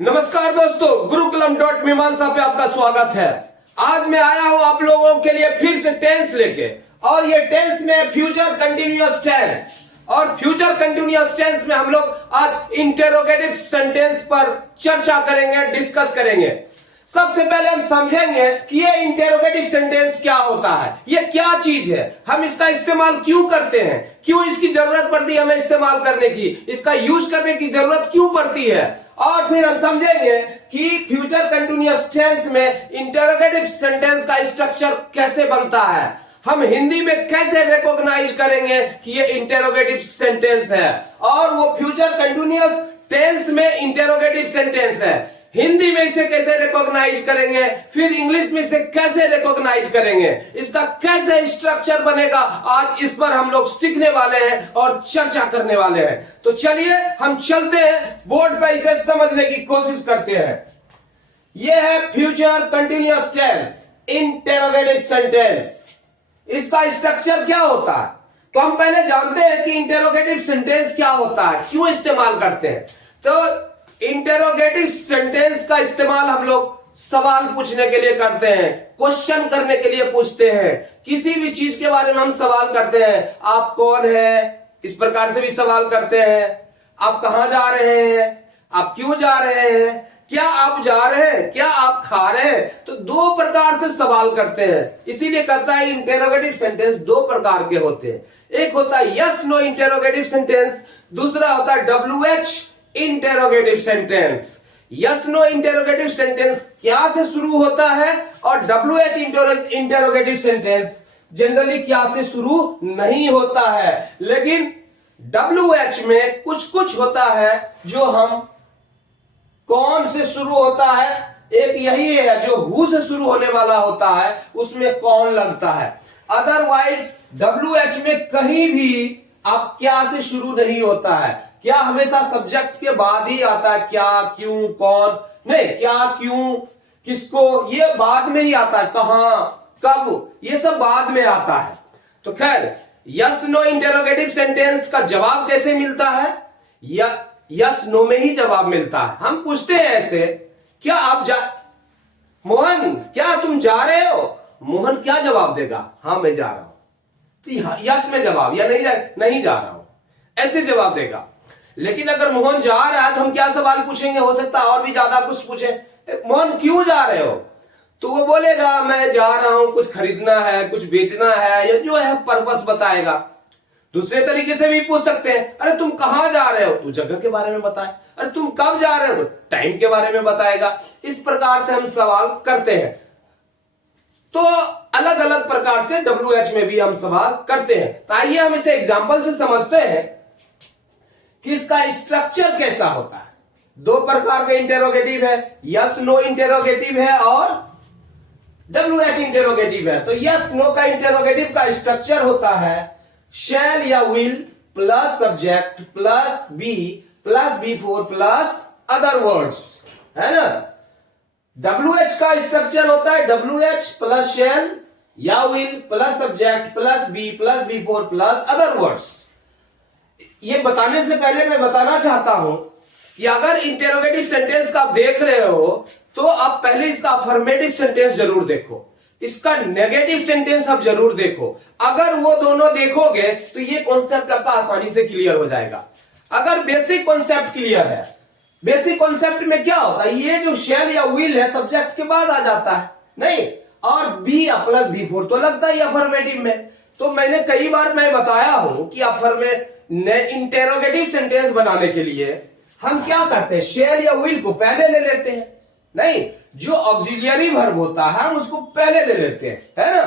नमस्कार दोस्तों, गुरुकुलम.मीमांसा पे आपका स्वागत है। आज मैं आया हूं आप लोगों के लिए फिर से टेंस लेके, और ये टेंस में फ्यूचर कंटिन्यूअस टेंस, और फ्यूचर कंटिन्यूअस टेंस में हम लोग आज इंटेरोगेटिव सेंटेंस पर चर्चा करेंगे, डिस्कस करेंगे। सबसे पहले हम समझेंगे कि ये इंटेरोगेटिव सेंटेंस क्या होता है, ये क्या चीज है, हम इसका इस्तेमाल क्यों करते हैं, क्यों इसकी जरूरत पड़ती है हमें इस्तेमाल करने की, इसका यूज करने की जरूरत क्यों पड़ती है, और फिर हम समझेंगे कि फ्यूचर कंटिन्यूअस टेंस में इंटेरोगेटिव सेंटेंस का स्ट्रक्चर कैसे बनता है, हम हिंदी में कैसे रिकॉग्नाइज करेंगे कि ये इंटेरोगेटिव सेंटेंस है, और वो फ्यूचर कंटिन्यूअस टेंस में इंटेरोगेटिव सेंटेंस है, हिंदी में इसे कैसे रिकॉग्नाइज करेंगे, फिर इंग्लिश में इसे कैसे रिकॉग्नाइज करेंगे, इसका कैसे स्ट्रक्चर बनेगा, आज इस पर हम लोग सीखने वाले हैं और चर्चा करने वाले हैं। तो चलिए हम चलते हैं, बोर्ड पर इसे समझने की कोशिश करते हैं। यह है future continuous tense, interrogative sentence. इसका स्ट्रक्चर क्या होता है, तो हम पहले जानते हैं कि इंटेरोगेटिव सेंटेंस क्या होता है, क्यों इस्तेमाल करते हैं। तो इंटेरोगेटिव सेंटेंस का इस्तेमाल हम लोग सवाल पूछने के लिए करते हैं, क्वेश्चन करने के लिए पूछते हैं, किसी भी चीज के बारे में हम सवाल करते हैं। आप कौन है, इस प्रकार से भी सवाल करते हैं। आप कहां जा रहे हैं, आप क्यों जा रहे हैं, क्या आप जा रहे हैं, क्या आप खा रहे हैं, तो दो प्रकार से सवाल करते हैं। इसीलिए कहता है इंटेरोगेटिव सेंटेंस दो प्रकार के होते हैं, एक होता है यस नो इंटेरोगेटिव सेंटेंस, दूसरा होता है WH interrogative sentence. Yes no interrogative sentence क्या से शुरू होता है, और WH इंटेरोगेटिव सेंटेंस जनरली क्या से शुरू नहीं होता है, लेकिन WH में कुछ कुछ होता है जो हम कौन से शुरू होता है, एक यही है जो हु से शुरू होने वाला होता है, उसमें कौन लगता है। अदरवाइज WH में कहीं भी आप क्या से शुरू नहीं होता है। क्या हमेशा सब्जेक्ट के बाद ही आता है, क्या, क्यों, कौन, नहीं, क्या, क्यों, किसको, ये बाद में ही आता है, कहां, कब, ये सब बाद में आता है। तो खैर यस नो इंटेरोगेटिव सेंटेंस का जवाब कैसे मिलता है, यस नो में ही जवाब मिलता है। हम पूछते हैं ऐसे, क्या आप मोहन क्या तुम जा रहे हो, मोहन क्या जवाब देगा, हाँ मैं जा रहा हूं, तो यस में जवाब, या नहीं जा रहा हूं, ऐसे जवाब देगा। लेकिन अगर मोहन जा रहा है तो हम क्या सवाल पूछेंगे, हो सकता है और भी ज्यादा कुछ पूछे, मोहन क्यों जा रहे हो, तो वो बोलेगा मैं जा रहा हूं कुछ खरीदना है, कुछ बेचना है, या जो है पर्पस बताएगा। दूसरे तरीके से भी पूछ सकते हैं, अरे तुम कहां जा रहे हो, तो जगह के बारे में बताए, अरे तुम कब जा रहे हो, तो टाइम के बारे में बताएगा। इस प्रकार से हम सवाल करते हैं। तो अलग अलग प्रकार से WH में भी हम सवाल करते हैं। तो आइए हम इसे एग्जाम्पल से समझते हैं कि इसका स्ट्रक्चर कैसा होता है। दो प्रकार के इंटेरोगेटिव है, यस नो इंटेरोगेटिव है और WH इंटेरोगेटिव है। तो यस नो का इंटेरोगेटिव का स्ट्रक्चर होता है शैल या will plus subject plus be plus B4 plus other words, है ना। WH का स्ट्रक्चर होता है WH प्लस शैल या will plus subject plus be plus B4 plus other words. ये बताने से पहले मैं बताना चाहता हूं कि अगर इंटेरोगेटिव सेंटेंस का आप देख रहे हो तो आप पहले इसका अफर्मेटिव सेंटेंस जरूर देखो, इसका नेगेटिव सेंटेंस आप जरूर देखो। अगर वो दोनों देखोगे तो ये कॉन्सेप्ट आपका आसानी से क्लियर हो जाएगा। अगर बेसिक कॉन्सेप्ट क्लियर है, बेसिक कॉन्सेप्ट में क्या होता है, ये जो शैल या विल है सब्जेक्ट के बाद आ जाता है, नहीं, और बी प्लस B4 तो लगता है अफर्मेटिव में। तो मैंने कई बार मैं बताया हूं कि इंटेरोगेटिव सेंटेंस बनाने के लिए हम क्या करते हैं, शेल या विल को पहले ले लेते हैं, नहीं, जो ऑक्सिलियरी वर्ब होता है हम उसको पहले ले लेते हैं, है ना,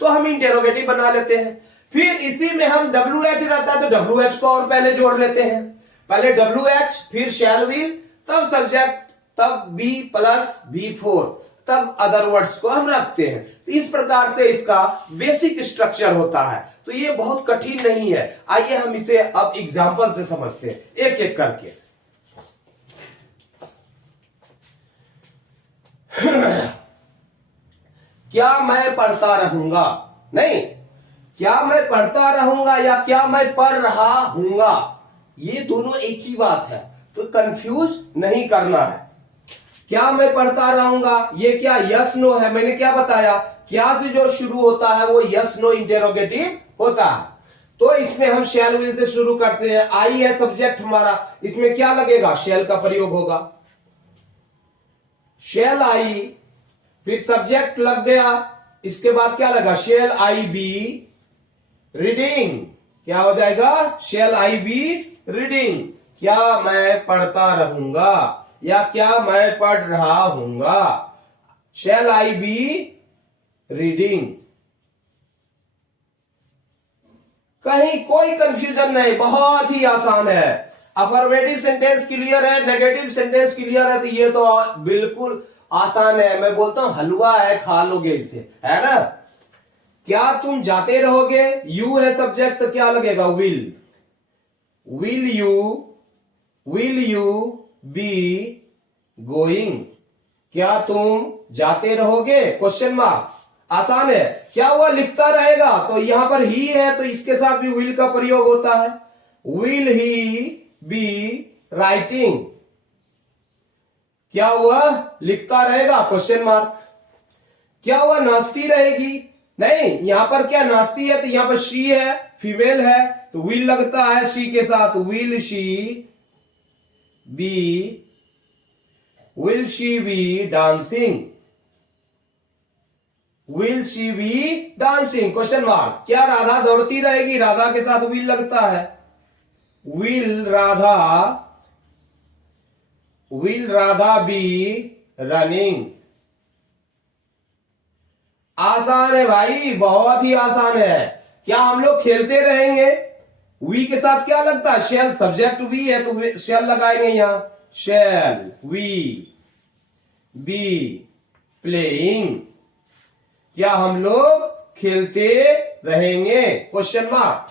तो हम इंटेरोगेटिव बना लेते हैं। फिर इसी में हम WH रहता है तो WH को और पहले जोड़ लेते हैं, पहले WH फिर शेल विल तब सब्जेक्ट तब B प्लस B4 तब अदर वर्ड्स को हम रखते हैं। तो इस प्रकार से इसका बेसिक स्ट्रक्चर होता है। तो ये बहुत कठिन नहीं है। आइए हम इसे अब एग्जांपल से समझते हैं एक एक करके। क्या मैं पढ़ता रहूंगा, नहीं, क्या मैं पढ़ता रहूंगा या क्या मैं पढ़ रहा हूंगा, ये दोनों एक ही बात है, तो कंफ्यूज नहीं करना है। क्या मैं पढ़ता रहूंगा, ये क्या यस नो है। मैंने क्या बताया, क्या से जो शुरू होता है वो यस नो इंटेरोगेटिव होता है। तो इसमें हम शैल विल से शुरू करते हैं। आई है सब्जेक्ट हमारा, इसमें क्या लगेगा, शैल का प्रयोग होगा। शैल आई, फिर सब्जेक्ट लग गया, इसके बाद क्या लगा, शैल आई बी रीडिंग। क्या हो जाएगा, शैल आई बी रीडिंग, क्या मैं पढ़ता रहूंगा या क्या मैं पढ़ रहा हूंगा। शैल आई बी रीडिंग। कहीं कोई कंफ्यूजन नहीं, बहुत ही आसान है। अफर्मेटिव सेंटेंस क्लियर है, नेगेटिव सेंटेंस क्लियर है, तो ये तो बिल्कुल आसान है। मैं बोलता हूं हलवा है, खा लोगे इसे, है ना। क्या तुम जाते रहोगे, यू है सब्जेक्ट, तो क्या लगेगा, will. Will you be going, क्या तुम जाते रहोगे, क्वेश्चन मार्क। आसान है। क्या हुआ, लिखता रहेगा, तो यहां पर ही है तो इसके साथ भी विल का प्रयोग होता है। विल ही बी राइटिंग, क्या हुआ, लिखता रहेगा, क्वेश्चन मार्क। क्या हुआ, नाचती रहेगी, नहीं, यहां पर क्या नाचती है, तो यहां पर शी है, फीमेल है, तो विल लगता है शी के साथ। Will she be dancing, will she be dancing, question mark. क्या राधा दौड़ती रहेगी, राधा के साथ विल लगता है। Will Radha be running. आसान है भाई, बहुत ही आसान है। क्या हम लोग खेलते रहेंगे, वी के साथ क्या लगता है, शैल, सब्जेक्ट वी है तो शैल लगाएंगे यहां। शैल वी बी प्लेइंग, क्या हम लोग खेलते रहेंगे, क्वेश्चन मार्क।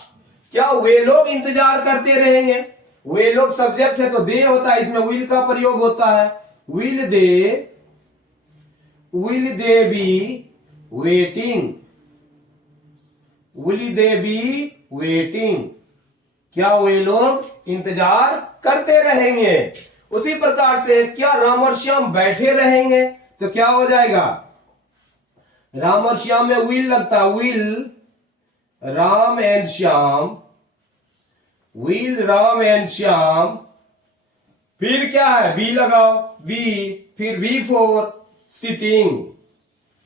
क्या वे लोग इंतजार करते रहेंगे, वे लोग सब्जेक्ट है तो दे होता है, इसमें विल का प्रयोग होता है। Will they be waiting, will they be waiting, क्या वे लोग इंतजार करते रहेंगे। उसी प्रकार से क्या राम और श्याम बैठे रहेंगे, तो क्या हो जाएगा, राम और श्याम में विल लगता है, will Ram and Shyam, will Ram and Shyam. फिर क्या है, बी लगाओ, बी, फिर बी फॉर सिटिंग,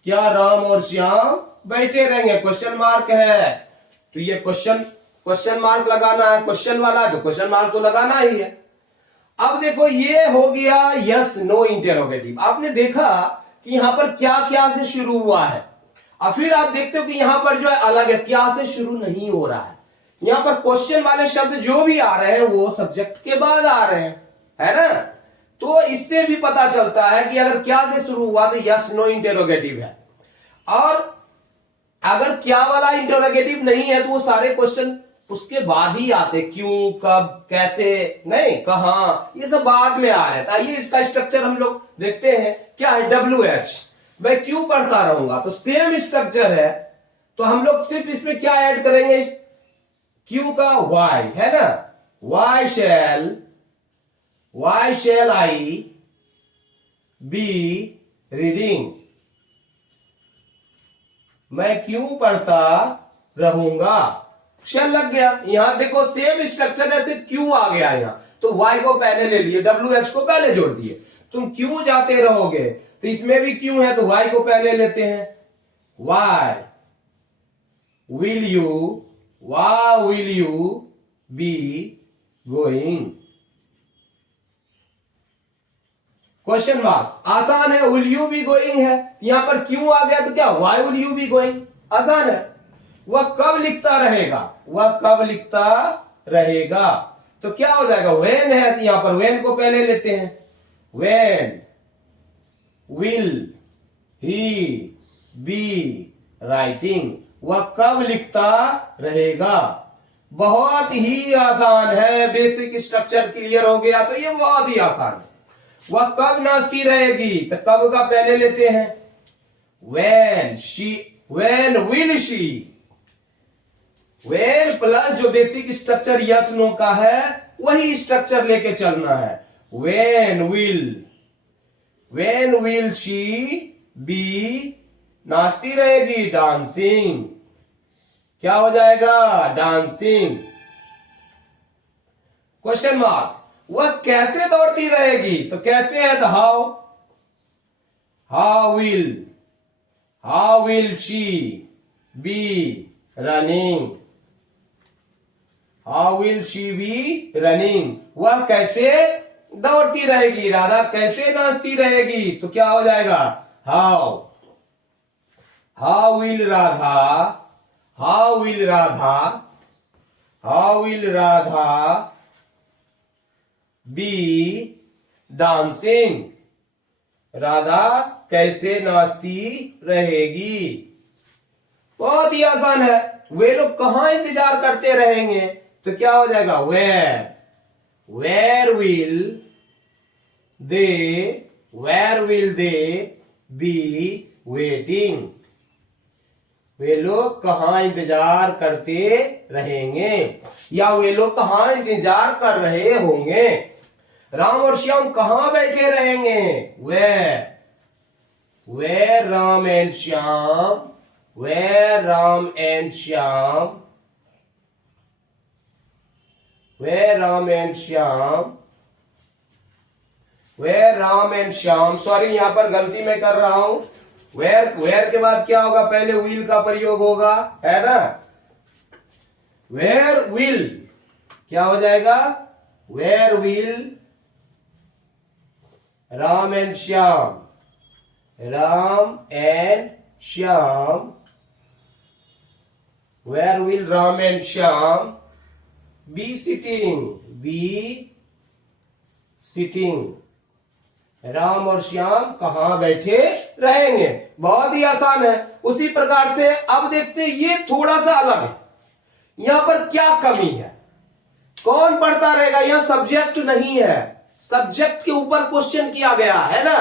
क्या राम और श्याम बैठे रहेंगे, क्वेश्चन मार्क है, तो ये क्वेश्चन मार्क लगाना है, क्वेश्चन वाला तो क्वेश्चन मार्क तो लगाना ही है। अब देखो ये हो गया यस नो इंटेरोगेटिव। आपने देखा कि यहां पर क्या क्या से शुरू हुआ है, और फिर आप देखते हो कि यहां पर जो है अलग है, क्या से शुरू नहीं हो रहा है। यहां पर क्वेश्चन वाले शब्द जो भी आ रहे हैं वो सब्जेक्ट के बाद आ रहे हैं, है ना। तो इससे भी पता चलता है कि अगर क्या से शुरू हुआ तो यस नो इंटेरोगेटिव है, और अगर क्या वाला इंटेरोगेटिव नहीं है तो वो सारे क्वेश्चन उसके बाद ही आते, क्यों, कब, कैसे, नहीं, कहां, ये सब बाद में आ रहे हैं। आइए इसका स्ट्रक्चर हम लोग देखते हैं। क्या है, WH, मैं क्यों पढ़ता रहूंगा, तो सेम स्ट्रक्चर है, तो हम लोग सिर्फ इसमें क्या ऐड करेंगे, क्यों का वाई, है ना। Y shell I be reading, मैं क्यों पढ़ता रहूंगा, शैल लग गया। यहां देखो सेम स्ट्रक्चर है, सिर्फ क्यों आ गया यहां, तो वाई को पहले ले लिए, WH को पहले जोड़ दिए। तुम क्यों जाते रहोगे, तो इसमें भी क्यों है, तो वाई को पहले लेते हैं। Why will you be going, question mark. आसान है, विल यू बी गोइंग है, यहां पर क्यों आ गया, तो क्या why will you be going, आसान है। वह कब लिखता रहेगा, तो क्या हो जाएगा, व्हेन है, तो यहां पर व्हेन को पहले लेते हैं। When will he be writing, वह कब लिखता रहेगा। बहुत ही आसान है, बेसिक स्ट्रक्चर क्लियर हो गया, तो ये बहुत ही आसान है। वह कब नाचती रहेगी, तो कब का पहले लेते हैं। when will she, when plus जो बेसिक स्ट्रक्चर यस नो का है वही स्ट्रक्चर लेके चलना है। when will When will she be? नाचती रहेगी, डांसिंग। क्या हो जाएगा? डांसिंग। Question mark. वह कैसे दौड़ती रहेगी? तो कैसे है? तो how. How will she be running? How will she be running? वह कैसे दौड़ती रहेगी? राधा कैसे नाचती रहेगी? तो क्या हो जाएगा? How. How will Radha B dancing? Radha कैसे नाचती रहेगी? बहुत ही आसान है। वे लोग कहां इंतजार करते रहेंगे? तो क्या हो जाएगा? Where will they be waiting? वे लोग कहां इंतजार करते रहेंगे, या वे लोग कहां इंतजार कर रहे होंगे? राम और श्याम कहां बैठे रहेंगे? Where Ram and Shyam sorry, यहां पर गलती मैं कर रहा हूं। वेयर के बाद क्या होगा? पहले विल का प्रयोग होगा, है ना? वेयर विल क्या हो जाएगा? Where will Ram and Shyam where will Ram and Shyam be sitting? Ram और श्याम कहां बैठे रहेंगे? बहुत ही आसान है। उसी प्रकार से अब देखते हैं, ये थोड़ा सा अलग है। यहां पर क्या कमी है? कौन पढ़ता रहेगा? यहां सब्जेक्ट नहीं है, सब्जेक्ट के ऊपर क्वेश्चन किया गया है ना,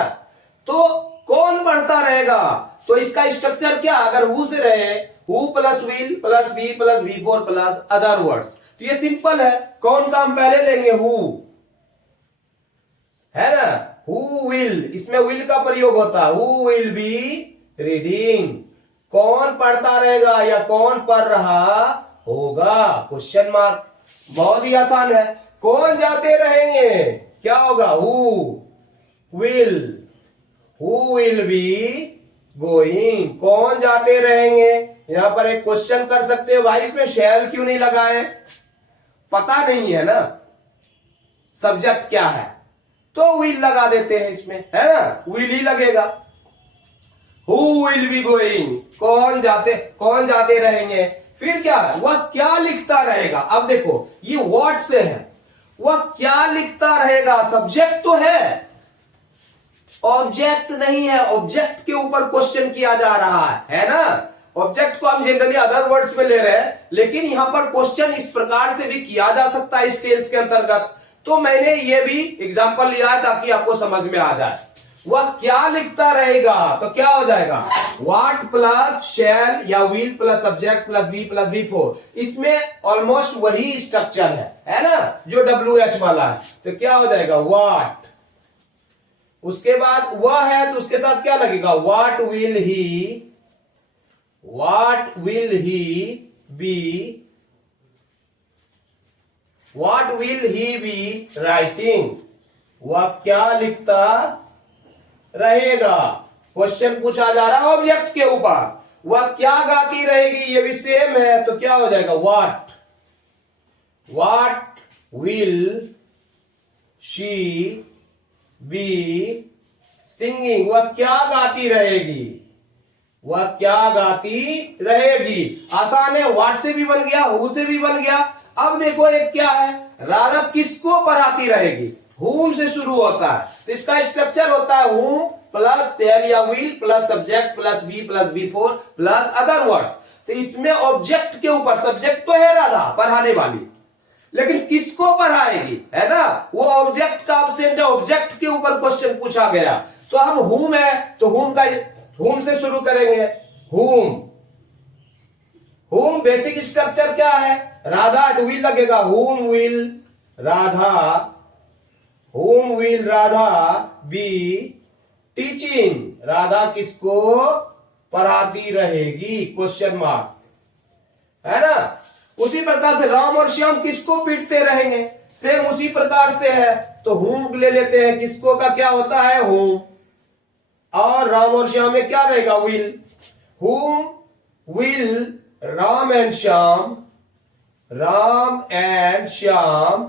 तो कौन पढ़ता रहेगा? तो इसका स्ट्रक्चर क्या? अगर हु से रहे, who plus will plus be plus V4 plus other words, तो ये सिंपल है। कौन काम पहले लेंगे? हु, है ना? हु विल, इसमें विल का प्रयोग होता है। Who will be reading? कौन पढ़ता रहेगा या कौन पढ़ रहा होगा? Question mark. बहुत ही आसान है। कौन जाते रहेंगे? क्या होगा? Who will be going? कौन जाते रहेंगे? यहां पर एक क्वेश्चन कर सकते हो, भाई इसमें शैल क्यों नहीं लगाए? पता नहीं है ना सब्जेक्ट क्या है, तो विल लगा देते हैं इसमें, है ना? विल ही लगेगा। Who will be going? कौन जाते रहेंगे? फिर क्या है? वह क्या लिखता रहेगा? अब देखो, ये वर्ड से है। वह क्या लिखता रहेगा? सब्जेक्ट तो है, ऑब्जेक्ट नहीं है। ऑब्जेक्ट के ऊपर क्वेश्चन किया जा रहा है ना? ऑब्जेक्ट को हम जनरली अदर वर्ड्स में ले रहे हैं, लेकिन यहां पर क्वेश्चन इस प्रकार से भी किया जा सकता है इस टेंस के अंतर्गत। तो मैंने ये भी एग्जांपल लिया है ताकि आपको समझ में आ जाए। वह क्या लिखता रहेगा? तो क्या हो जाएगा? व्हाट प्लस शैल या will plus subject plus be plus V4। इसमें ऑलमोस्ट वही स्ट्रक्चर है ना, जो WH वाला है। तो क्या हो जाएगा? व्हाट। उसके बाद वह है, तो उसके साथ क्या लगेगा? What will he be writing? वह क्या लिखता रहेगा? क्वेश्चन पूछा जा रहा है ऑब्जेक्ट के ऊपर। वह क्या गाती रहेगी? ये भी सेम है, तो क्या हो जाएगा? What will she be singing? वह क्या गाती रहेगी? आसान है। व्हाट से भी बन गया, हु से भी बन गया। अब देखो एक क्या है? राधा किसको पढ़ाती रहेगी? हुम से शुरू होता है, तो इसका स्ट्रक्चर होता है हुम प्लस शैल या will plus subject plus be plus V4 plus other words. तो इसमें ऑब्जेक्ट के ऊपर, सब्जेक्ट तो है राधा पढ़ाने वाली, लेकिन किसको पढ़ाएगी, है ना? वो ऑब्जेक्ट का एब्सेंट है, ऑब्जेक्ट के ऊपर क्वेश्चन पूछा गया। तो हम हुम है, तो हुम से शुरू करेंगे। हुम बेसिक स्ट्रक्चर क्या है? राधा है तो विल लगेगा। हुम will Radha be teaching, Radha किसको पढ़ाती रहेगी, क्वेश्चन मार्क, है ना। उसी प्रकार से राम और श्याम किसको पीटते रहेंगे, सेम उसी प्रकार से है। तो whom ले लेते हैं, किसको का क्या होता है whom, और राम और श्याम में क्या रहेगा will, whom will Ram and Shyam, Ram and Shyam,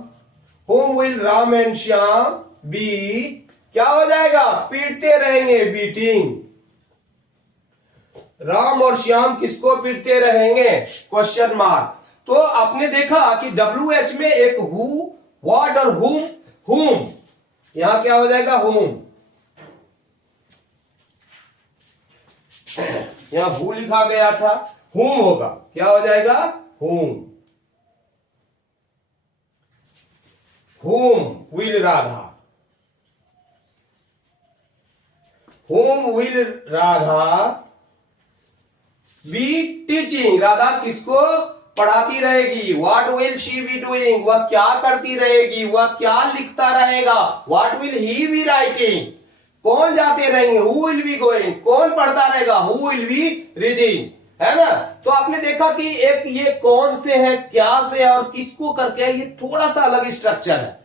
whom will Ram and Shyam be, क्या हो जाएगा, पीटते रहेंगे, बीटिंग। राम और श्याम किसको पीटते रहेंगे, क्वेश्चन मार्क। तो आपने देखा कि WH में एक हु, व्हाट और whom, यहां क्या हो जाएगा whom, यहां हु लिखा गया था, whom होगा, क्या हो जाएगा whom, whom will Radha, whom will Radha be teaching, Radha किसको पढ़ाती रहेगी, what will she be doing, वह क्या करती रहेगी, वह क्या लिखता रहेगा, what will he be writing, कौन जाते रहेंगे, हु विल बी गोइंग, कौन पढ़ता रहेगा, हु विल बी रीडिंग, है ना। तो आपने देखा कि एक ये कौन से है, क्या से है और किसको करके है, ये थोड़ा सा अलग स्ट्रक्चर है।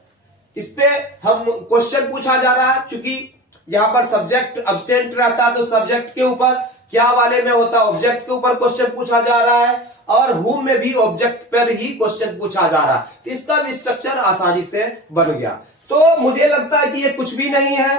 इस पे हम क्वेश्चन पूछा जा रहा है, चूंकि यहां पर सब्जेक्ट अब्सेंट रहता है तो सब्जेक्ट के ऊपर, क्या वाले में होता है ऑब्जेक्ट के ऊपर क्वेश्चन पूछा जा रहा है, और हुम में भी ऑब्जेक्ट पर ही क्वेश्चन पूछा जा रहा है। तो इसका भी स्ट्रक्चर आसानी से बन गया। तो मुझे लगता है कि ये कुछ भी नहीं है।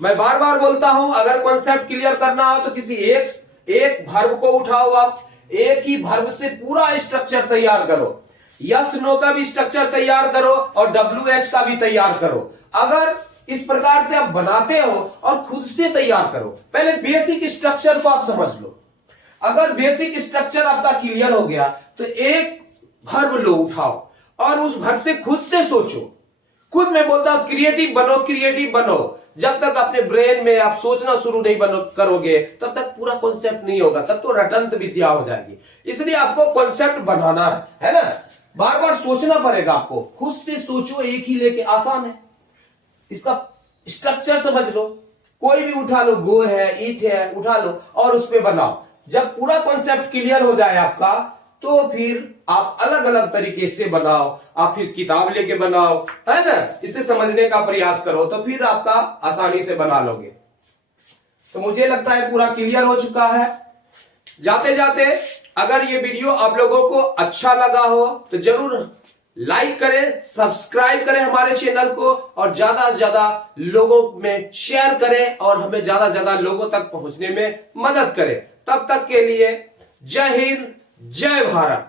मैं बार बार बोलता हूं, अगर कॉन्सेप्ट क्लियर करना हो तो किसी एक वर्ब को उठाओ, आप एक ही वर्ब से पूरा स्ट्रक्चर तैयार करो, यस नो का भी स्ट्रक्चर तैयार करो और WH का भी तैयार करो। अगर इस प्रकार से आप बनाते हो और खुद से तैयार करो, पहले बेसिक स्ट्रक्चर को आप समझ लो। अगर बेसिक स्ट्रक्चर आपका क्लियर हो गया तो एक वर्ब लो, उठाओ और उस वर्ब से खुद से सोचो। खुद मैं बोलता हूं क्रिएटिव बनो, क्रिएटिव बनो। जब तक अपने ब्रेन में आप सोचना शुरू नहीं करोगे तब तक पूरा कॉन्सेप्ट नहीं होगा, तब तो रटंत विद्या हो जाएगी। इसलिए आपको कॉन्सेप्ट बनाना है ना, बार बार सोचना पड़ेगा आपको। खुद से सोचो, एक ही लेके आसान है, इसका स्ट्रक्चर समझ लो। कोई भी उठा लो, गो है, ईट है, उठा लो और उस पर बनाओ। जब पूरा कॉन्सेप्ट क्लियर हो जाए आपका तो फिर आप अलग अलग तरीके से बनाओ, आप फिर किताब लेके बनाओ, है ना, इसे समझने का प्रयास करो तो फिर आपका आसानी से बना लोगे। तो मुझे लगता है पूरा क्लियर हो चुका है। जाते जाते अगर ये वीडियो आप लोगों को अच्छा लगा हो तो जरूर लाइक करें, सब्सक्राइब करें हमारे चैनल को और ज्यादा से ज्यादा लोगों में शेयर करें और हमें ज्यादा से ज्यादा लोगों तक पहुंचने में मदद करें। तब तक के लिए जय हिंद, जय भारत।